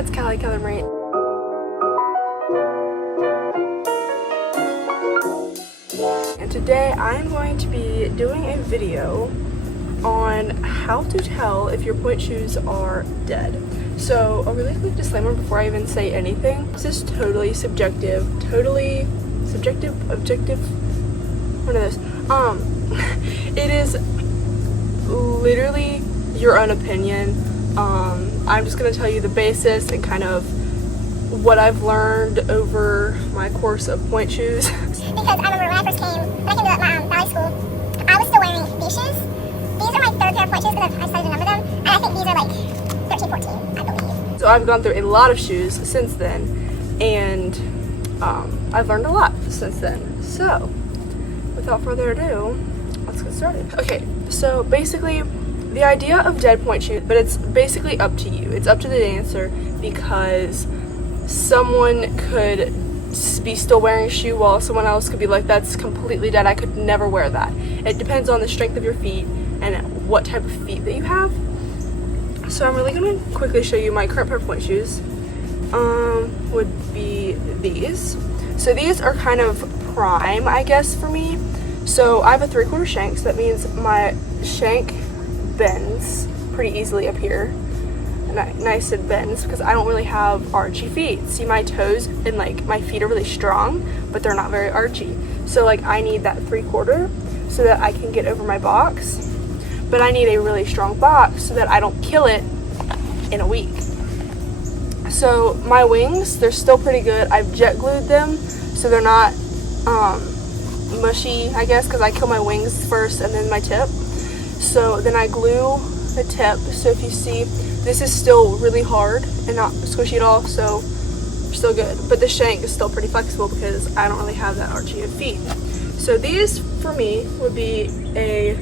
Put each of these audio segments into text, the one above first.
it's Kallie Marie. And today I'm going to be doing a video on how to tell if your pointe shoes are dead. So a really quick disclaimer before I even say anything. This is totally subjective, objective, one of those. It is literally your own opinion. I'm just gonna tell you the basis and kind of what I've learned over my course of pointe shoes. Because I remember when I first came to Valley School, I was still wearing these shoes. These are my third pair of pointe shoes because I started to number them, and I think these are like 13, 14, I believe. So I've gone through a lot of shoes since then, and I've learned a lot since then. So without further ado, let's get started. Okay, so basically the idea of dead pointe shoes, but it's basically up to you. It's up to the dancer because someone could be still wearing a shoe while someone else could be like, that's completely dead, I could never wear that. It depends on the strength of your feet and what type of feet that you have. So I'm really gonna quickly show you my current pair of pointe shoes. Would be these. So these are kind of prime, I guess, for me. So I have a 3/4 shank, so that means my shank bends pretty easily up here. Nice and bends because I don't really have archy feet. See, my toes and like my feet are really strong, but they're not very archy. So like I need that 3/4 so that I can get over my box, but I need a really strong box so that I don't kill it in a week. So my wings, they're still pretty good. I've jet glued them so they're not mushy, I guess, because I kill my wings first and then my tip. So then I glue the tip. So if you see, this is still really hard and not squishy at all, so still good. But the shank is still pretty flexible because I don't really have that archy of feet. So these, for me, would be a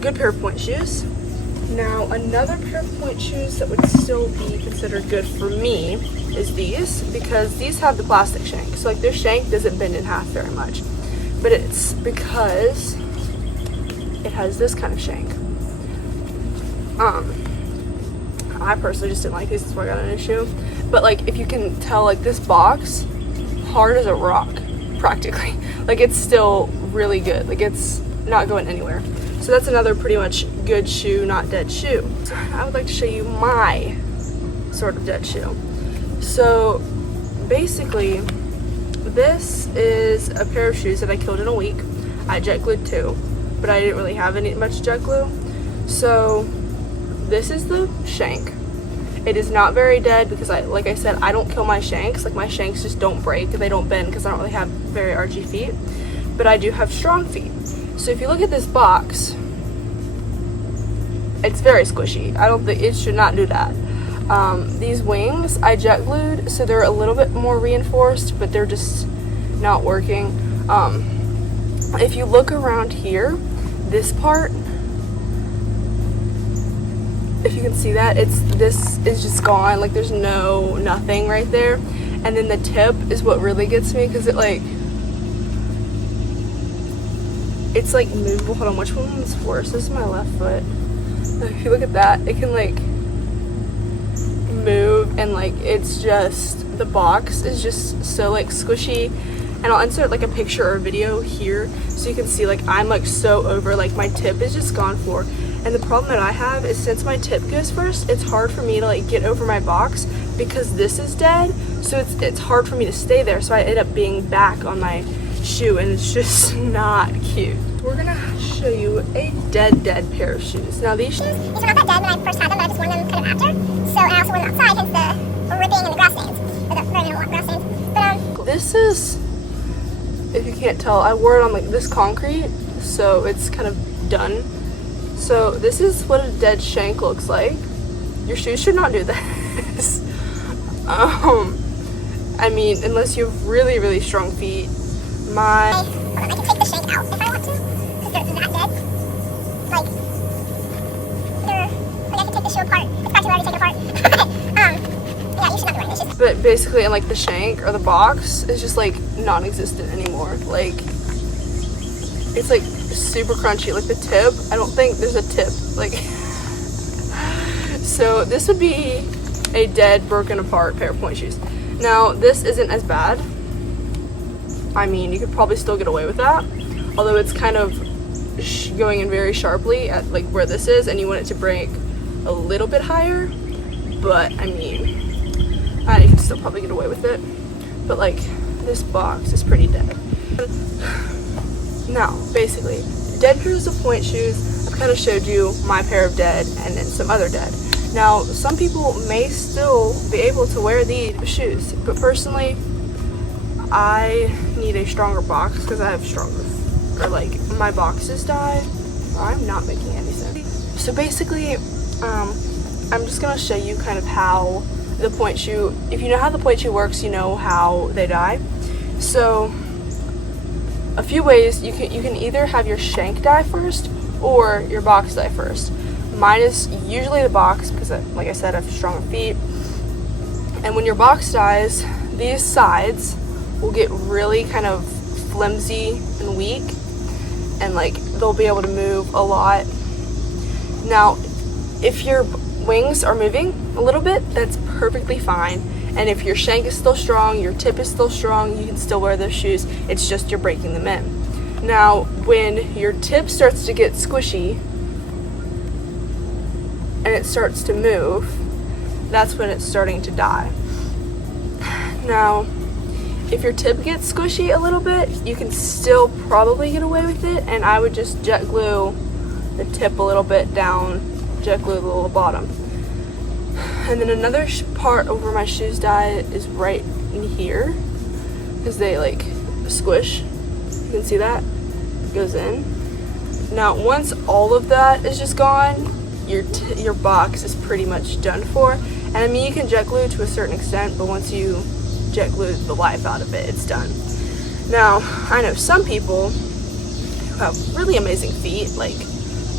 good pair of pointe shoes. Now, another pair of pointe shoes that would still be considered good for me is these, because these have the plastic shank. So like their shank doesn't bend in half very much, but it's because it has this kind of shank. I personally just didn't like these, that's why I got an issue. But like, if you can tell, like this box, hard as a rock, practically. Like it's still really good. Like it's not going anywhere. So that's another pretty much good shoe, not dead shoe. So I would like to show you my sort of dead shoe. So basically, this is a pair of shoes that I killed in a week. I jet glued too, but I didn't really have much jet glue. So this is the shank. It is not very dead because like I said, I don't kill my shanks. Like my shanks just don't break. They don't bend because I don't really have very archy feet, but I do have strong feet. So if you look at this box, it's very squishy. I don't think it should not do that. These wings I jet glued, so they're a little bit more reinforced, but they're just not working. If you look around here, this part, if you can see that, this is just gone. Like there's nothing right there. And then the tip is what really gets me because it's like movable. Hold on, which one is worse? This is my left foot. If you look at that, it can like move, and like it's just, the box is just so like squishy. And I'll insert like a picture or a video here so you can see, like I'm like so over, like my tip is just gone for. And the problem that I have is since my tip goes first, it's hard for me to like get over my box because this is dead. So it's hard for me to stay there. So I end up being back on my shoe, and it's just not cute. We're gonna show you a dead pair of shoes. Now these shoes, these were not that dead when I first had them, but I just wore them kind of after. So, and I also wore them outside, hence the ripping and the grass stains, or the very minimal grass stains. But this is, if you can't tell, I wore it on like this concrete, so it's kind of done. So this is what a dead shank looks like. Your shoes should not do this. I mean, unless you have really strong feet. I can take the shank out if I want to, because they're not dead. Like I can take the shoe apart. It's practically already taken apart. Yeah, you should not be wearing this. But basically, and like the shank or the box is just like non-existent anymore. Like it's like super crunchy. Like the tip, I don't think there's a tip. Like so this would be a dead, broken apart pair of pointe shoes. Now, this isn't as bad. I mean, you could probably still get away with that, although it's kind of going in very sharply at like where this is, and you want it to break a little bit higher. But I mean, I can still probably get away with it. But like, this box is pretty dead. Now, basically, dead pairs of pointe shoes. I've kind of showed you my pair of dead and then some other dead. Now, some people may still be able to wear these shoes, but personally, I need a stronger box because I have stronger, or like my boxes died. I'm not making any sense. So basically, I'm just gonna show you kind of how the pointe shoe, if you know how the pointe shoe works, you know how they die. So a few ways, you can either have your shank die first or your box die first. Mine is usually the box because, like I said, I have stronger feet. And when your box dies, these sides will get really kind of flimsy and weak, and like they'll be able to move a lot. Now, if your wings are moving a little bit, that's perfectly fine. And if your shank is still strong, your tip is still strong, you can still wear those shoes. It's just you're breaking them in. Now, when your tip starts to get squishy and it starts to move, that's when it's starting to die. Now, if your tip gets squishy a little bit, you can still probably get away with it, and I would just jet glue the tip a little bit down, jet glue the little bottom. And then another part over my shoes die is right in here, because they like squish. You can see that? It goes in. Now, once all of that is just gone, your box is pretty much done for. And I mean, you can jet glue to a certain extent, but once you jet glue the life out of it, it's done. Now, I know some people who have really amazing feet, like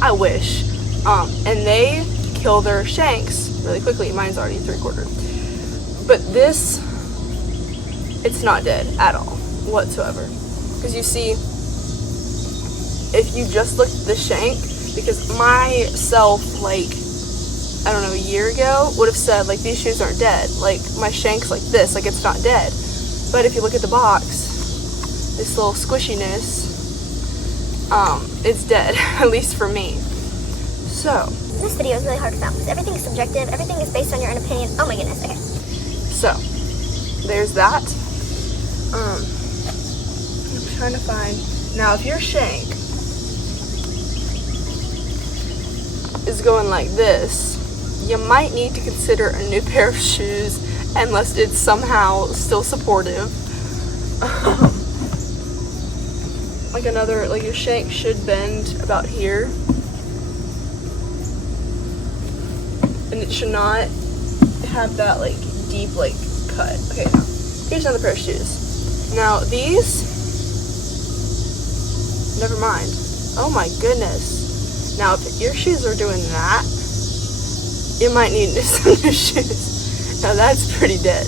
I wish, and they kill their shanks really quickly. Mine's already 3/4. But this, it's not dead at all whatsoever. Because you see, if you just look at the shank, because myself, like, I don't know, a year ago would have said, like, these shoes aren't dead. Like, my shank's like this, like, it's not dead. But if you look at the box, this little squishiness, it's dead, at least for me. So, this video is really hard to film because everything is subjective, everything is based on your own opinion. Oh my goodness, okay. So, there's that. I'm trying to find, now if your shank is going like this, you might need to consider a new pair of shoes unless it's somehow still supportive. Like your shank should bend about here, and it should not have that like deep like cut. Okay, now here's another pair of shoes. Now these, never mind. Oh my goodness. Now if your shoes are doing that, you might need some new shoes. Now that's pretty dead.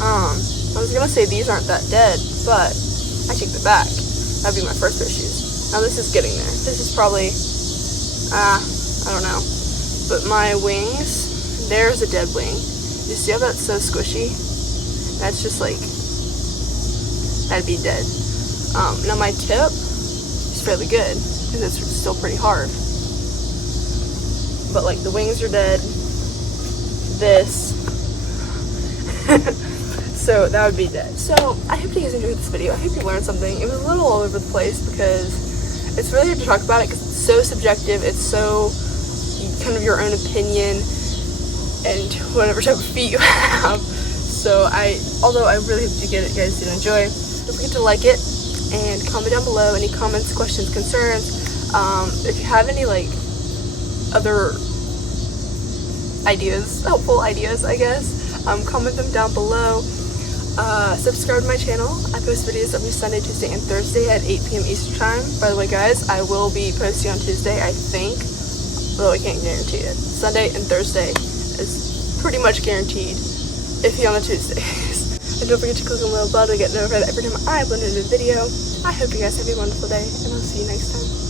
I was gonna say these aren't that dead, but I take that back. That'd be my first pair of shoes. Now this is getting there. This is probably, I don't know. But my wings, there's a dead wing. You see how that's so squishy? That's just like, that'd be dead. Now my tip is fairly good because it's still pretty hard. But like the wings are dead. This. So that would be dead. So I hope you guys enjoyed this video. I hope you learned something. It was a little all over the place because it's really hard to talk about it because it's so subjective. It's so kind of your own opinion and whatever type of feet you have. So although I really hope you guys did enjoy, don't forget to like it and comment down below any comments, questions, concerns. If you have any like other ideas, helpful ideas, I guess, comment them down below. Subscribe to my channel. I post videos every Sunday, Tuesday, and Thursday at 8 p.m. Eastern time. By the way, guys, I will be posting on Tuesday, I think, although I can't guarantee it. Sunday and Thursday is pretty much guaranteed, iffy on the Tuesdays. And don't forget to click on the little bell to get notified every time I upload a new video. I hope you guys have a wonderful day, and I'll see you next time.